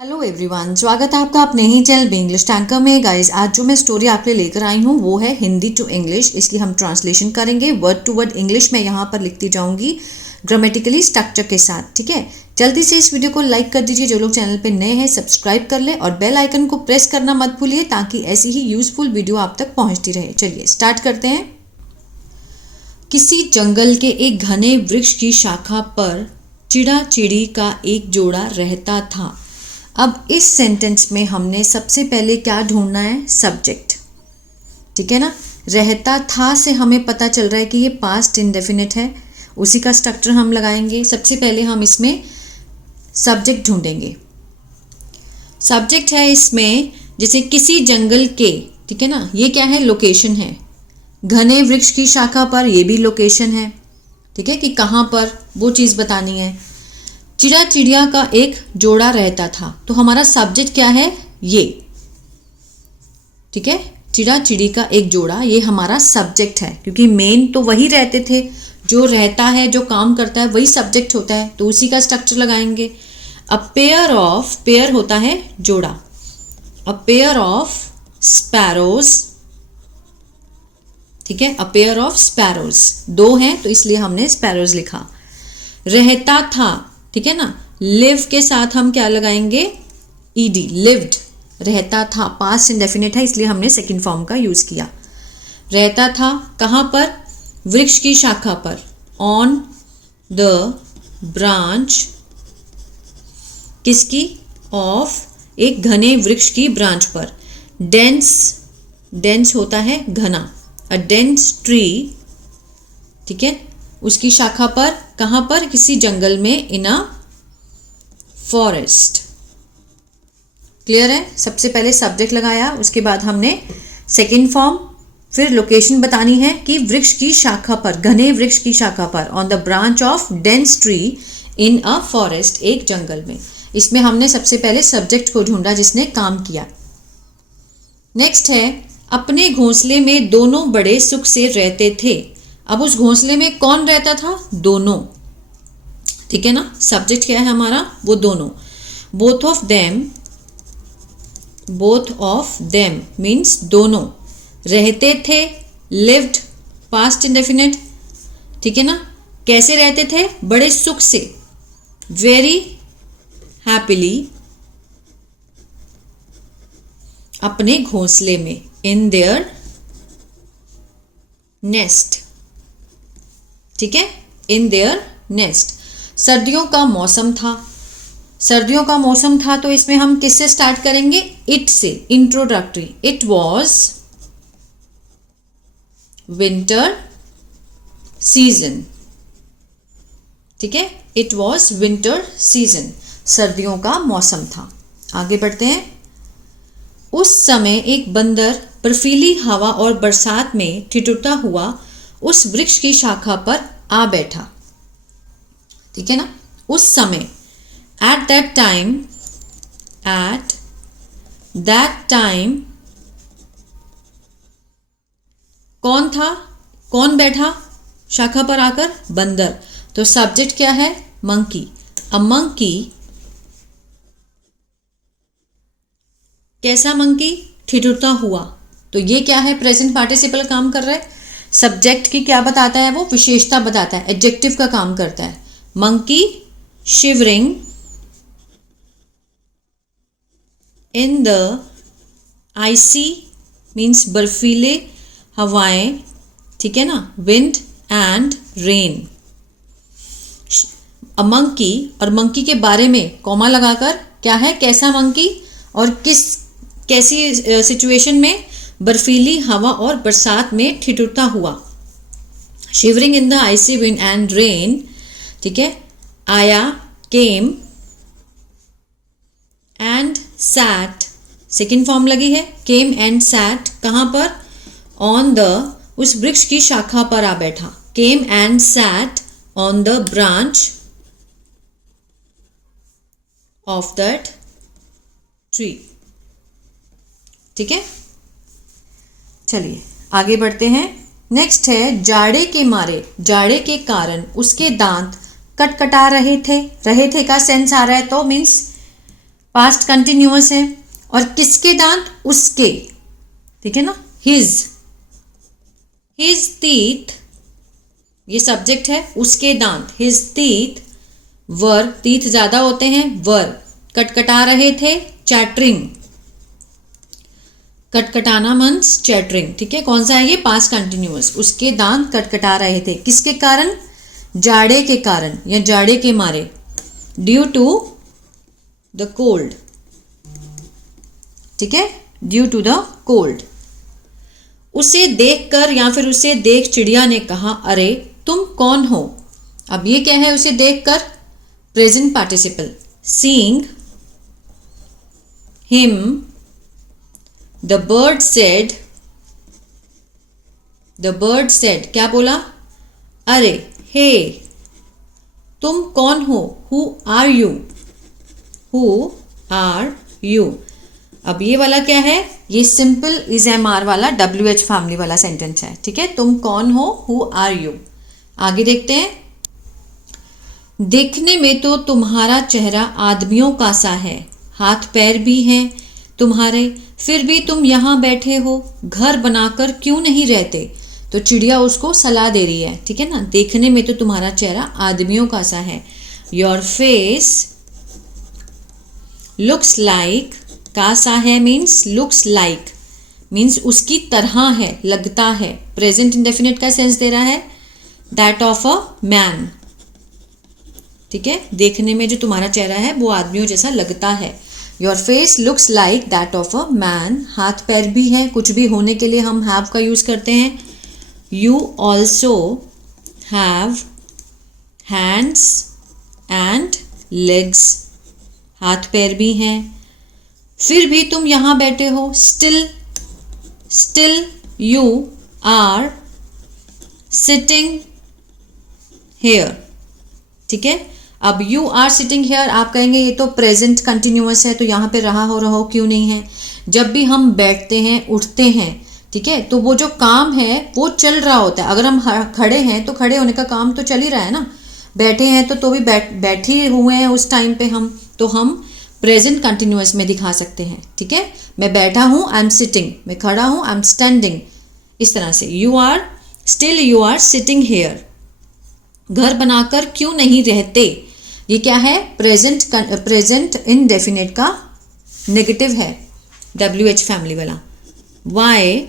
Hello everyone, स्वागत है आपका अपने ही चैनल इंग्लिश टैंकर में। गाइस, आज जो मैं स्टोरी आपके लिए लेकर आई हूँ वो है हिंदी टू इंग्लिश। इसलिए हम ट्रांसलेशन करेंगे वर्ड टू वर्ड इंग्लिश में यहाँ पर लिखती जाऊँगी ग्रामेटिकली स्ट्रक्चर के साथ। ठीक है, जल्दी से इस वीडियो को लाइक कर दीजिए। जो लोग चैनल पे नए हैं सब्सक्राइब कर ले और बेल आइकन को प्रेस करना मत भूलिए ताकि ऐसी ही यूजफुल वीडियो आप तक पहुँचती रहे। चलिए स्टार्ट करते हैं। किसी जंगल के एक घने वृक्ष की शाखा पर चिड़ा चिड़ी का एक जोड़ा रहता था। अब इस सेंटेंस में हमने सबसे पहले क्या ढूंढना है? सब्जेक्ट। ठीक है ना। रहता था से हमें पता चल रहा है कि ये पास्ट इंडेफिनिट है, उसी का स्ट्रक्चर हम लगाएंगे। सबसे पहले हम इसमें सब्जेक्ट ढूंढेंगे। सब्जेक्ट है इसमें जैसे किसी जंगल के, ठीक है ना, ये क्या है? लोकेशन है। घने वृक्ष की शाखा पर, ये भी लोकेशन है। ठीक है, कि कहाँ पर वो चीज़ बतानी है। चिड़ा चिड़िया का एक जोड़ा रहता था, तो हमारा सब्जेक्ट क्या है? ये। ठीक है, चिड़ा चिड़ी का एक जोड़ा, ये हमारा सब्जेक्ट है, क्योंकि मेन तो वही रहते थे। जो रहता है, जो काम करता है, वही सब्जेक्ट होता है, तो उसी का स्ट्रक्चर लगाएंगे। अ पेयर ऑफ, पेयर होता है जोड़ा। अ पेयर ऑफ स्पैरोज, ठीक है, अ पेयर ऑफ स्पैरोज, दो हैं तो इसलिए हमने स्पैरोज लिखा। रहता था, ठीक है ना, लिव के साथ हम क्या लगाएंगे? ED, lived. रहता था पास्ट इंडेफिनिट है, इसलिए हमने सेकंड फॉर्म का यूज किया। रहता था कहाँ पर? वृक्ष की शाखा पर। ऑन द ब्रांच, किसकी? ऑफ, एक घने वृक्ष की ब्रांच पर। डेंस, डेंस होता है घना। अ डेंस ट्री, ठीक है, उसकी शाखा पर। कहाँ पर? किसी जंगल में। इन अ फॉरेस्ट। क्लियर है? सबसे पहले सब्जेक्ट लगाया, उसके बाद हमने सेकंड फॉर्म, फिर लोकेशन बतानी है कि वृक्ष की शाखा पर, घने वृक्ष की शाखा पर। On the branch of dense tree in a forest, एक जंगल में। इसमें हमने सबसे पहले सब्जेक्ट को ढूंढा जिसने काम किया। नेक्स्ट है, अपने घोंसले में दोनों बड़े सुख से रहते थे। अब उस घोंसले में कौन रहता था? दोनों। ठीक है ना। सब्जेक्ट क्या है हमारा? वो दोनों। Both of them, both of them means दोनों। रहते थे, लिव्ड, पास्ट इंडेफिनिट। ठीक है ना। कैसे रहते थे? बड़े सुख से, वेरी हैप्पीली, अपने घोंसले में। इन देयर नेस्ट, ठीक है, इन देयर नेस्ट। सर्दियों का मौसम था। सर्दियों का मौसम था तो इसमें हम किससे स्टार्ट करेंगे? इट से, introductory. It was winter season, ठीक है, इट वॉज विंटर सीजन, सर्दियों का मौसम था। आगे बढ़ते हैं। उस समय एक बंदर बर्फीली हवा और बरसात में ठिठुरता हुआ उस वृक्ष की शाखा पर आ बैठा। ठीक है ना। उस समय, at that time, at that time, कौन था? कौन बैठा शाखा पर आकर? बंदर। तो सब्जेक्ट क्या है? मंकी। अ मंकी, कैसा मंकी? ठिठुरता हुआ। तो ये क्या है? प्रेजेंट पार्टिसिपल काम कर रहा है। सब्जेक्ट की क्या बताता है? वो विशेषता बताता है, एडजेक्टिव का काम करता है। Monkey shivering in the icy means बर्फीले हवाएं, ठीक है ना, wind and rain. A monkey, और मंकी के बारे में कॉमा लगाकर क्या है? कैसा मंकी, और किस, कैसी सिचुएशन में? बर्फीली हवा और बरसात में ठिठुरता हुआ। Shivering in the icy wind and rain, ठीक है। आया, came, and sat, second form लगी है। केम एंड सैट कहाँ पर? ऑन द, उस वृक्ष की शाखा पर आ बैठा। केम and sat on the branch of that tree. ठीक है, चलिए आगे बढ़ते हैं। नेक्स्ट है, जाड़े के मारे, जाड़े के कारण उसके दांत कटकटा रहे थे। रहे थे का सेंस आ रहा है तो मीन्स पास्ट कंटिन्यूअस है, और किसके दांत? उसके, ठीक है ना, हिज टीथ, ये सब्जेक्ट है, उसके दांत, हिज टीथ वर, टीथ ज्यादा होते हैं, वर, कटकटा रहे थे, चैटरिंग, कटकटाना मीन्स चैटरिंग, ठीक है। कौन सा है ये? Past continuous. उसके दांत कटकटा रहे थे, किसके कारण? जाड़े के कारण या जाड़े के मारे, ड्यू टू द कोल्ड, ठीक है, ड्यू टू द कोल्ड। उसे देखकर या फिर उसे देख चिड़िया ने कहा, अरे तुम कौन हो? अब ये क्या है? उसे देखकर, present participle, seeing him the bird said, क्या बोला? अरे, हे, तुम कौन हो? Who are you. अब ये वाला क्या है? ये सिंपल इज एम आर वाला WH फैमिली वाला सेंटेंस है, ठीक है। तुम कौन हो? Who are you. आगे देखते हैं। देखने में तो तुम्हारा चेहरा आदमियों का सा है, हाथ पैर भी हैं तुम्हारे, फिर भी तुम यहाँ बैठे हो, घर बनाकर क्यों नहीं रहते? तो चिड़िया उसको सलाह दे रही है, ठीक है ना। देखने में तो तुम्हारा चेहरा आदमियों का सा है, योर फेस लुक्स लाइक, का सा है मीन्स लुक्स लाइक, मीन्स उसकी तरह है, लगता है। प्रेजेंट इंडेफिनिट का सेंस दे रहा है, दैट ऑफ अ मैन, ठीक है। देखने में जो तुम्हारा चेहरा है वो आदमियों जैसा लगता है। Your face looks like that of a man, हाथ पैर भी हैं, कुछ भी होने के लिए हम हैव का यूज करते हैं। You also have hands and legs, हाथ पैर भी हैं, फिर भी तुम यहाँ बैठे हो। Still you are sitting here, ठीक है। अब यू आर सिटिंग हेयर, आप कहेंगे ये तो प्रेजेंट कंटिन्यूअस है, तो यहाँ पे रहा हो क्यों नहीं है? जब भी हम बैठते हैं, उठते हैं, ठीक है, तो वो जो काम है वो चल रहा होता है। अगर हम खड़े हैं तो खड़े होने का काम तो चल ही रहा है ना, बैठे हैं तो भी बैठे हुए हैं उस टाइम पे हम, तो हम प्रेजेंट कंटिन्यूअस में दिखा सकते हैं, ठीक है। मैं बैठा हूँ, आई एम सिटिंग, मैं खड़ा हूँ, आई एम स्टैंडिंग, इस तरह से। Still you are sitting here, घर बनाकर क्यों नहीं रहते? ये क्या है? प्रेजेंट इनडेफिनिट का नेगेटिव है, WH फैमिली वाला। Why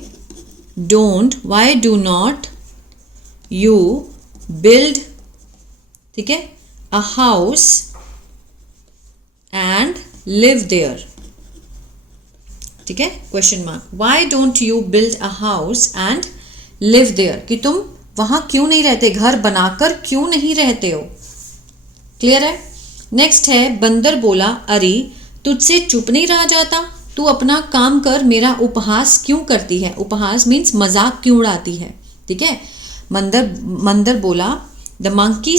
do not you build, ठीक है, a house and live there, ठीक है, question mark. Why don't you build a house and live there, कि तुम वहां क्यों नहीं रहते, घर बनाकर क्यों नहीं रहते हो? क्लियर है। नेक्स्ट है, बंदर बोला, अरे तुझसे चुप नहीं रहा जाता, तू अपना काम कर, मेरा उपहास क्यों करती है? उपहास मीन्स मजाक क्यों उड़ाती है, ठीक है। बंदर बोला, द मंकी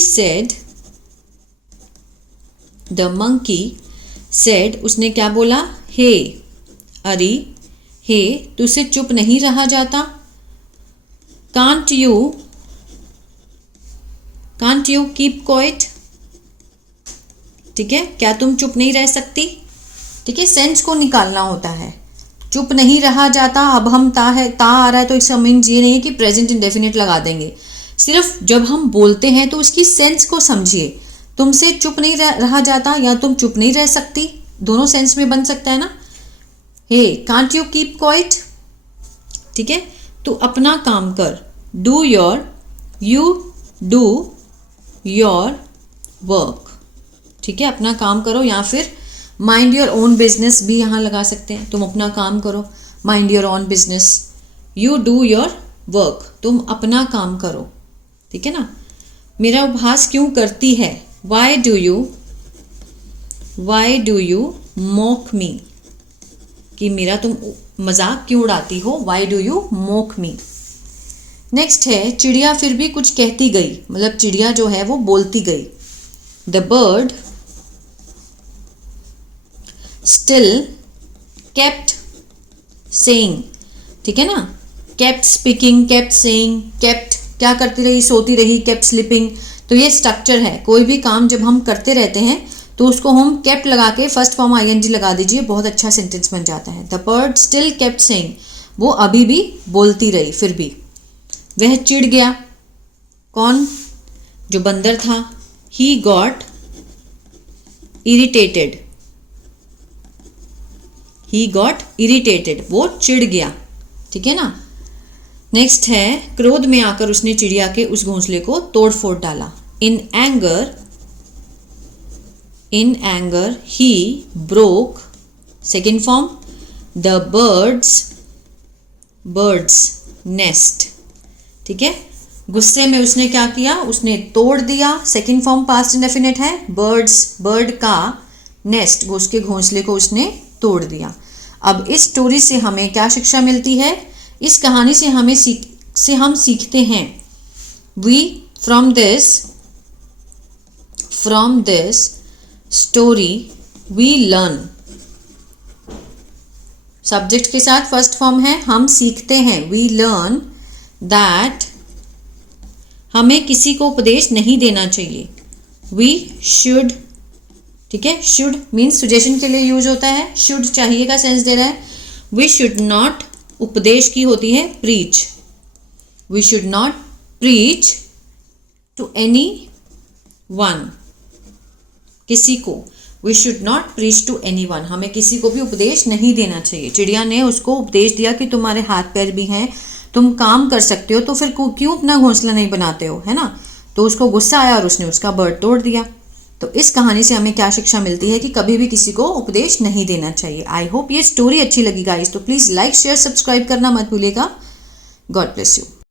सेड, उसने क्या बोला? हे, अरे, हे, तुझसे चुप नहीं रहा जाता। कांट यू कीप क्वाइट, ठीक है, क्या तुम चुप नहीं रह सकती? ठीक है, सेंस को निकालना होता है। चुप नहीं रहा जाता, अब हम ता आ रहा है तो इसका मीन्स ये नहीं है कि प्रेजेंट इंडेफिनिट लगा देंगे। सिर्फ जब हम बोलते हैं तो उसकी सेंस को समझिए। तुमसे चुप नहीं रहा जाता या तुम चुप नहीं रह सकती, दोनों सेंस में बन सकता है ना। हे, कांट यू कीप क्वाइट, ठीक है, तू अपना काम कर। डू योर वर्क, ठीक है, अपना काम करो, या फिर माइंड योर ओन बिजनेस भी यहाँ लगा सकते हैं। तुम अपना काम करो, mind your own business. You do your work, तुम अपना काम करो, ठीक है ना। मेरा उपहास क्यों करती है? Why do you mock me, कि मेरा तुम मजाक क्यों उड़ाती हो? Why do you mock me. Next है, चिड़िया फिर भी कुछ कहती गई, मतलब चिड़िया जो है वो बोलती गई। The bird still kept saying, ठीक है ना, kept speaking, kept saying, kept क्या करती रही? सोती रही, केप्ट स्लीपिंग। तो ये स्ट्रक्चर है, कोई भी काम जब हम करते रहते हैं तो उसको हम केप्ट लगा के फर्स्ट फॉर्म आईएनजी लगा दीजिए, बहुत अच्छा सेंटेंस बन जाता है। The bird still kept saying, वो अभी भी बोलती रही, फिर भी। वह चिढ़ गया, कौन? जो बंदर था। He got irritated, he got irritated, वो चिढ़ गया, ठीक है ना। नेक्स्ट है, क्रोध में आकर उसने चिड़िया के उस घोंसले को तोड़ फोड़ डाला। In anger he broke, second form, the birds nest, ठीक है। गुस्से में उसने क्या किया? उसने तोड़ दिया, सेकेंड फॉर्म पास्ट इंडेफिनिट है। बर्ड का नेस्ट, उसके घोंसले को उसने तोड़ दिया। अब इस स्टोरी से हमें क्या शिक्षा मिलती है? इस कहानी से हम सीखते हैं, from this story we learn. Subject के साथ फर्स्ट फॉर्म है, हम सीखते हैं, वी लर्न दैट हमें किसी को उपदेश नहीं देना चाहिए। वी शुड, ठीक है, शुड मीन्स सजेशन के लिए यूज होता है, शुड चाहिए का सेंस दे रहा है। वी शुड नॉट, उपदेश की होती है preach, we should not preach to anyone, किसी को, we should not preach to anyone, हमें किसी को भी उपदेश नहीं देना चाहिए। चिड़िया ने उसको उपदेश दिया कि तुम्हारे हाथ पैर भी हैं, तुम काम कर सकते हो, तो फिर क्यों अपना घोंसला नहीं बनाते हो, है ना। तो उसको गुस्सा आया और उसने उसका बर्ड तोड़ दिया। तो इस कहानी से हमें क्या शिक्षा मिलती है कि कभी भी किसी को उपदेश नहीं देना चाहिए। आई होप ये स्टोरी अच्छी लगी गाइस, तो प्लीज़ लाइक शेयर सब्सक्राइब करना मत भूलिएगा। God bless you.